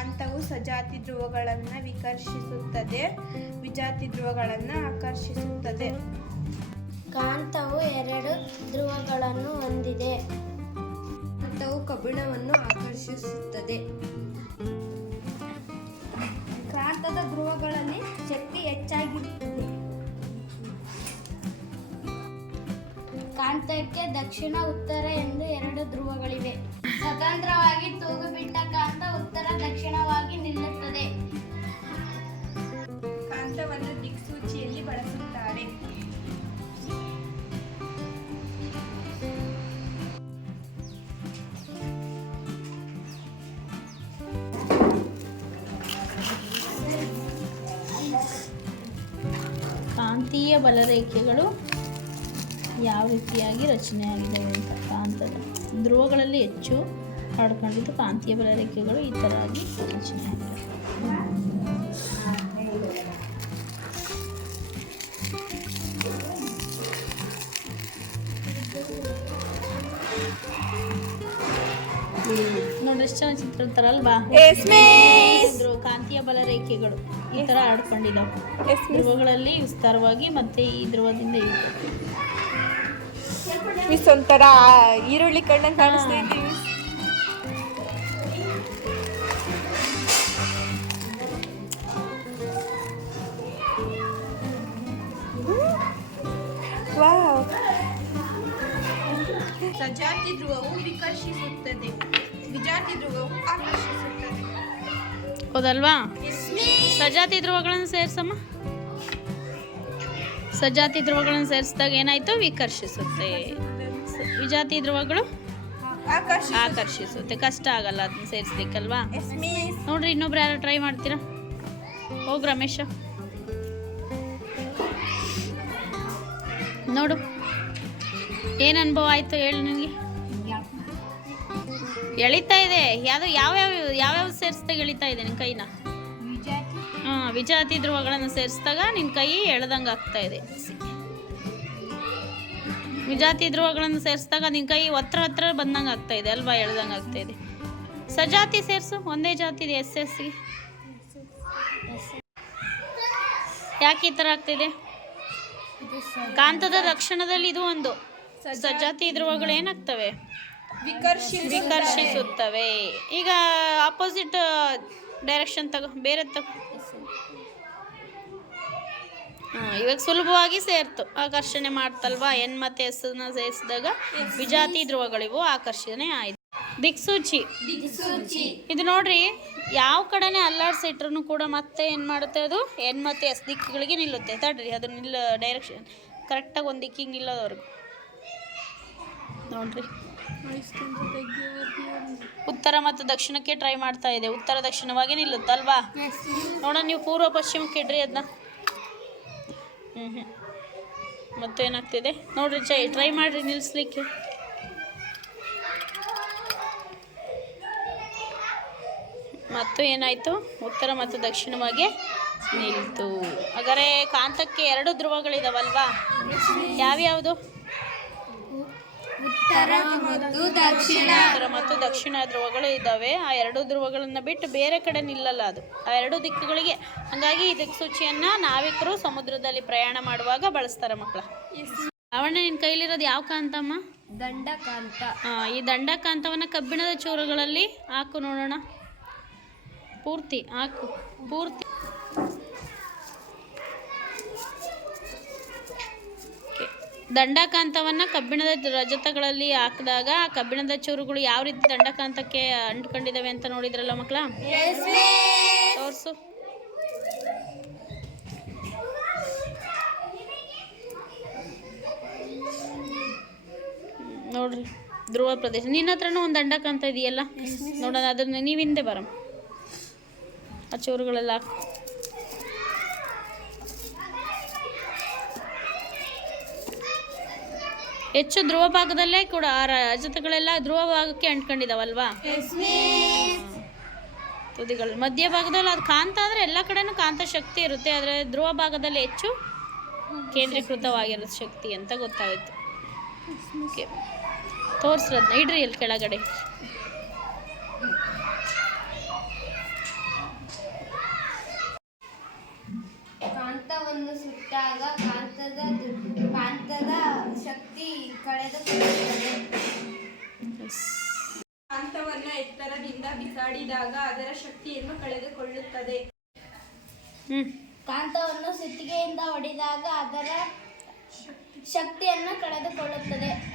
ಕಾಂತವು ಸಜಾತಿ ಧ್ರುವಗಳನ್ನು ವಿಕರ್ಷಿಸುತ್ತದೆ. ವಿಜಾತಿ ಧ್ರುವಗಳನ್ನು ಆಕರ್ಷಿಸುತ್ತದೆ. ಕಾಂತವು ಎರಡು ಧ್ರುವಗಳನ್ನು ಹೊಂದಿದೆ. ಕಾಂತವು ಕಬ್ಬಿಣವನ್ನು ಆಕರ್ಷಿಸುತ್ತದೆ. ಕಾಂತದ ಧ್ರುವಗಳಲ್ಲಿ ಶಕ್ತಿ ಹೆಚ್ಚಾಗಿರುತ್ತದೆ. ಕಾಂತಕ್ಕೆ ದಕ್ಷಿಣ ಉತ್ತರ ಎಂದು ಎರಡು ಧ್ರುವಗಳಿವೆ. ಸ್ವತಂತ್ರವಾಗಿ ತೂಗುಬಿಟ್ಟ ಕಾಂತ ಉತ್ತರ ದಕ್ಷಿಣವಾಗಿ ನಿಲ್ಲುತ್ತದೆ. ಕಾಂತವನ್ನು ದಿಕ್ಸೂಚಿಯಲ್ಲಿ ಬಳಸುತ್ತಾರೆ. ಕಾಂತೀಯ ಬಲರೇಖೆಗಳು ಯಾವ ರೀತಿಯಾಗಿ ರಚನೆಯಾಗಿದ್ದಾವೆ ಅಂತ ಕಾಂತದ ಧ್ರುವಗಳಲ್ಲಿ ಹೆಚ್ಚು ಹರಡ್ಕೊಂಡಿದ್ದು ಕಾಂತೀಯ ಬಲರೇಖೆಗಳು ಈ ಥರ ಆಗಿ ರಚನೆಯಾಗಿವೆ ನೋಡಿ ಎಷ್ಟು ಚೆನ್ನಾಗಿ ಚಿತ್ರ ಕಾಂತೀಯ ಬಲರೇಖೆಗಳು ಈ ತರ ಹರಡ್ಕೊಂಡಿದ್ದಾವೆ ಧ್ರುವಗಳಲ್ಲಿ ವಿಸ್ತಾರವಾಗಿ ಮತ್ತೆ ಈ ಧ್ರುವದಿಂದ ಈ ಮಿಸ್ ಒಂಥರ ಈರುಳ್ಳಿ ಕಣ್ಣಂಗೆ ಕಾಣಿಸ್ತಾ ಇದ್ದೀವಿ. ಸಜಾತಿ ಧ್ರುವವು ವಿಕರ್ಷಿಸುತ್ತದೆ. ವಿಜಾತಿ ಧ್ರುವವು ಆಕರ್ಷಿಸುತ್ತದೆ. ಹೌದಲ್ವಾ? ಸಜಾತಿ ಧ್ರುವಗಳನ್ನು ಸೇರ್ಸಮ್ಮ. ಸಜಾತಿ ಧ್ರುವಗಳನ್ನು ಸೇರಿಸಿದಾಗ ಏನಾಯ್ತು? ವಿಕರ್ಷಿಸುತ್ತೆ. ವಿಜಾತಿ ಧ್ರುವಗಳು ಆಕರ್ಷಿ ಆಕರ್ಷಿಸುತ್ತೆ. ಕಷ್ಟ ಆಗಲ್ಲ ಅದನ್ನ ಸೇರಿಸ್ಲಿಕ್ಕಲ್ವಾ? ನೋಡ್ರಿ ಇನ್ನೊಬ್ರು ಯಾರು ಟ್ರೈ ಮಾಡ್ತೀರಾ? ಹೋಗ್ ರಮೇಶ. ನೋಡು. ಏನು ಅನುಭವ ಆಯ್ತು ಹೇಳು ನನಗೆ? ಎಳಿತಾ ಇದೆ. ಯಾವ ಯಾವ್ಯಾವ ಯಾವ್ಯಾವ ಸೇರಿಸ್ದಾಗ ಎಳಿತಾ ಇದೆ ನಿನ್ನ ಕೈನ? ಹಾಂ ವಿಜಾತಿ ಧ್ರುವಗಳನ್ನು ಸೇರಿಸಿದಾಗ ನಿನ್ನ ಕೈ ಎಳ್ದಂಗೆ ಆಗ್ತಾ ಇದೆ. ವಿಜಾತಿ ಧ್ರುವಗಳನ್ನು ಸೇರಿಸಿದಾಗ ನಿನ್ನ ಕೈ ಹತ್ರ ಹತ್ರ ಬಂದಂಗೆ ಆಗ್ತಾ ಇದೆ ಅಲ್ವಾ? ಎಳ್ದಂಗೆ ಆಗ್ತಾ ಇದೆ. ಸಜಾತಿ ಸೇರಿಸು, ಒಂದೇ ಜಾತಿ ಇದೆ, ಎಸ್ ಎಸ್ ಯಾಕೆ ಈ ಥರ ಆಗ್ತಿದೆ ಕಾಂತದ ಲಕ್ಷಣದಲ್ಲಿ ಇದು ಒಂದು. ಸಜಾತಿ ಧ್ರುವಗಳು ಏನಾಗ್ತವೆ? ವಿಕರ್ಷಿ ವಿಕರ್ಷಿಸುತ್ತವೆ. ಈಗ ಆಪೋಸಿಟ್ ಡೈರೆಕ್ಷನ್ ತಗೋ, ಬೇರೆ ತಗೋ. ಇವಾಗ ಸುಲಭವಾಗಿ ಸೇರ್ತು. ಆಕರ್ಷಣೆ ಮಾಡ್ತಲ್ವಾ? ಎನ್ ಮತ್ತೆ ಎಸ್ನ ಸೇರಿಸಿದಾಗ ವಿಜಾತಿ ಧ್ರುವಗಳಿವು ಆಕರ್ಷಣೆ ಆಯ್ತು. ದಿಕ್ಸೂಚಿ. ಇದು ನೋಡ್ರಿ ಯಾವ ಕಡೆನೇ ಅಲ್ಲಾಡ್ಸಿಟ್ರು ಕೂಡ ಮತ್ತೆ ಏನು ಮಾಡುತ್ತೆ ಅದು? ಎನ್ ಮತ್ತೆ ಎಸ್ ದಿಕ್ಕುಗಳಿಗೆ ನಿಲ್ಲುತ್ತೆ. ತಡ್ರಿ ಅದು ನಿಲ್ಲ ಡೈರೆಕ್ಷನ್ ಕರೆಕ್ಟಾಗಿ ಒಂದು ದಿಕ್ಕಿಗೆ ನಿಲ್ಲೋದವ್ರಿಗೆ. ನೋಡ್ರಿ. ಉತ್ತರ ಮತ್ತು ದಕ್ಷಿಣಕ್ಕೆ ಟ್ರೈ ಮಾಡ್ತಾ ಇದೆ. ಉತ್ತರ ದಕ್ಷಿಣವಾಗಿ ನಿಲ್ಲುತ್ತಲ್ವಾ? ನೋಡೋಣ ನೀವು ಪೂರ್ವ ಪಶ್ಚಿಮಕ್ಕೆ ಇಡ್ರಿ ಅದನ್ನ ಹ್ಞೂ ಹ್ಞೂ ಮತ್ತೇನಾಗ್ತಿದೆ? ನೋಡ್ರಿ ಚೈ ಟ್ರೈ ಮಾಡಿರಿ ನಿಲ್ಲಿಸ್ಲಿಕ್ಕೆ ಮತ್ತು ಏನಾಯಿತು? ಉತ್ತರ ಮತ್ತು ದಕ್ಷಿಣವಾಗಿ ನಿಲ್ತು. ಹಾಗಾದರೆ ಕಾಂತಕ್ಕೆ ಎರಡು ಧ್ರುವಗಳಿದಾವಲ್ವಾ? ಯಾವ್ಯಾವುದು? ಉತ್ತರ ಮತ್ತು ದಕ್ಷಿಣ. ಉತ್ತರ ಮತ್ತು ದಕ್ಷಿಣ ಧ್ರುವಗಳು ಇದ್ದಾವೆ. ಆ ಎರಡು ಧ್ರುವಗಳನ್ನು ಬಿಟ್ಟು ಬೇರೆ ಕಡೆ ನಿಲ್ಲಲ್ಲ ಅದು. ಆ ಎರಡು ದಿಕ್ಕುಗಳಿಗೆ. ಹಾಗಾಗಿ ಈ ದಿಕ್ಸೂಚಿಯನ್ನು ನಾವಿಕರು ಸಮುದ್ರದಲ್ಲಿ ಪ್ರಯಾಣ ಮಾಡುವಾಗ ಬಳಸ್ತಾರೆ ಮಕ್ಕಳ. ಅವಣ್ಣ ನಿನ್ ಕೈಲಿರೋದು ಯಾವ ಕಾಂತಮ್ಮ? ದಂಡಕಾಂತ. ಈ ದಂಡಕಾಂತವನ್ನು ಕಬ್ಬಿಣದ ಚೂರುಗಳಲ್ಲಿ ಹಾಕು ನೋಡೋಣ. ಪೂರ್ತಿ ಹಾಕು. ಪೂರ್ತಿ. ದಂಡಕಾಂತವನ್ನು ಕಬ್ಬಿಣದ ರಜತಗಳಲ್ಲಿ ಹಾಕಿದಾಗ ಆ ಕಬ್ಬಿಣದ ಚೂರುಗಳು ಯಾವ ರೀತಿ ದಂಡಕಾಂತಕ್ಕೆ ಅಂಟ್ಕೊಂಡಿದ್ದಾವೆ ಅಂತ ನೋಡಿದ್ರಲ್ಲ ಮಕ್ಕಳ? ತೋರಿಸು. ನೋಡ್ರಿ. ಧ್ರುವ ಪ್ರದೇಶ. ನಿನ್ನ ಹತ್ರನೂ ಒಂದು ದಂಡಕಾಂತ ಇದೆಯಲ್ಲ? ನೋಡೋಣ ಅದನ್ನ ನೀವು ಹಿಂದೆ ಬರಮ್ಮ ಆ ಚೂರುಗಳೆಲ್ಲ ಹಾಕು. ಹೆಚ್ಚು ಧ್ರುವ ಭಾಗದಲ್ಲೇ ಕೂಡ ಆ ರಜತಗಳೆಲ್ಲ ಧ್ರುವ ಭಾಗಕ್ಕೆ ಅಂಟ್ಕೊಂಡಿದಾವಲ್ವಾ? ತುದಿಗಳು. ಮಧ್ಯ ಭಾಗದಲ್ಲಿ ಅದು ಕಾಂತ ಆದರೆ ಎಲ್ಲ ಕಡೆನೂ ಕಾಂತ ಶಕ್ತಿ ಇರುತ್ತೆ, ಆದರೆ ಧ್ರುವ ಭಾಗದಲ್ಲಿ ಹೆಚ್ಚು ಕೇಂದ್ರೀಕೃತವಾಗಿರೋ ಶಕ್ತಿ ಅಂತ ಗೊತ್ತಾಯಿತು. ಓಕೆ. ತೋರಿಸ್ರದ್ನ, ಇಡ್ರಿ ಇಲ್ಲಿ ಕೆಳಗಡೆ. ಹೊಡೆದಾಗ ಕಾಂತದ ಕಾಂತದ ಶಕ್ತಿ ಕಳೆದುಕೊಳ್ಳುತ್ತದೆ. ಕಾಂತವನ್ನು ಎತ್ತರದಿಂದ ಬಿಸಾಡಿದಾಗ ಅದರ ಶಕ್ತಿಯನ್ನು ಕಳೆದುಕೊಳ್ಳುತ್ತದೆ. ಕಾಂತವನ್ನು ಸುತ್ತಿಗೆಯಿಂದ ಹೊಡೆದಾಗ ಅದರ ಶಕ್ತಿಯನ್ನು ಕಳೆದುಕೊಳ್ಳುತ್ತದೆ.